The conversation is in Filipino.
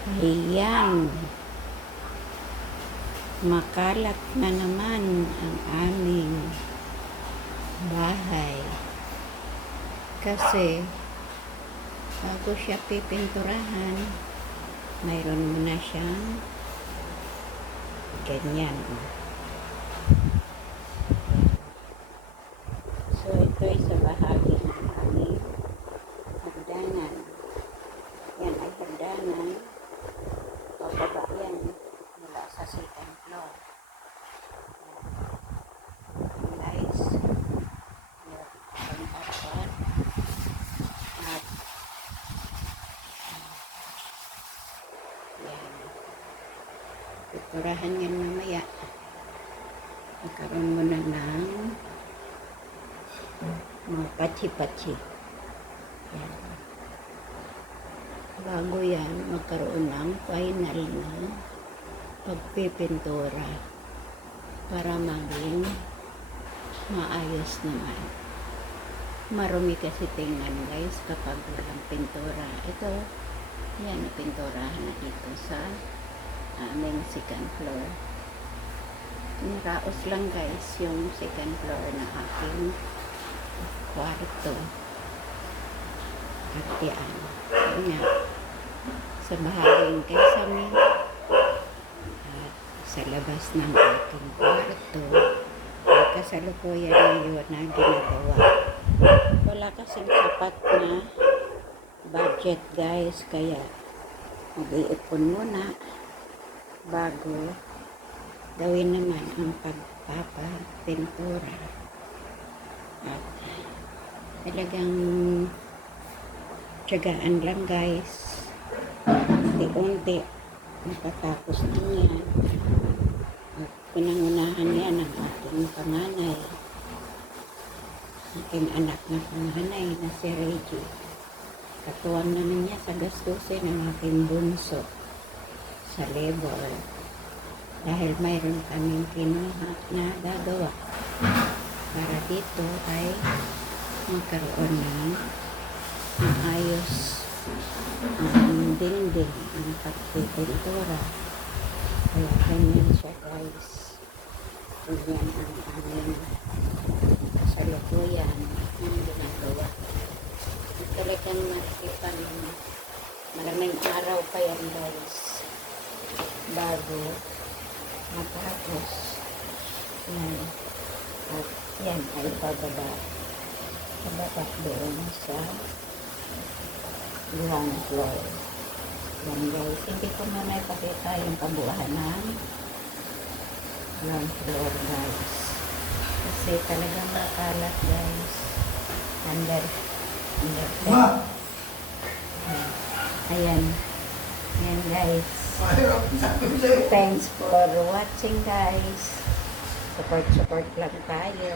Ayan, makalat na naman ang aming bahay. Kasi, bago siya pipinturahan, mayroon muna siyang ganyan. So, ito ay sa bahagi ng aming hagdanan. Yan ay hagdanan. Pababa yan mula sa second floor. Guys, ang apat. At yan. Pinturahan yan mamaya. Magkaroon mo na ng mga patsi-patsi. Yan. Bago yan, magkaroon ng final na pagpipintura para maging maayos naman. Marumi kasi tingnan guys kapag walang pintura. Ito, yan, pinturahan na dito sa aming second floor. Niraos lang guys yung second floor na aking kwarto. At yan. Yan. Sa bahaging kesame at sa labas ng aking kwarto ay kasalukuyan ngayon na ginagawa. Wala kasing sapat na budget guys, kaya mag-iipon muna bago gawin naman ang pagpapapintura. At talagang tiyagaan lang guys, unti-unti matatapos na yan. At pinangunahan yan ang aking panganay, aking anak na panganay na si Reggie. Katuwang naman niya sa gastusin ng aking bunso sa labor dahil mayroon kaming kinuha na gagawa para dito ay magkaroon ng maayos ang dingding, ang pagpipintura. Kaya ganyan siya guys. Ganyan ang aming kasalukuyan ang ginagawa. At talagang matipan maraming araw pa yan guys bago matapos yan. At yan ay pababa doon sa ground floor. Yan guys, hindi ko na naipakita yung kabuuan ng ground floor guys, kasi talagang makalat guys. Under ayan guys. Thanks for watching guys. Support lang tayo.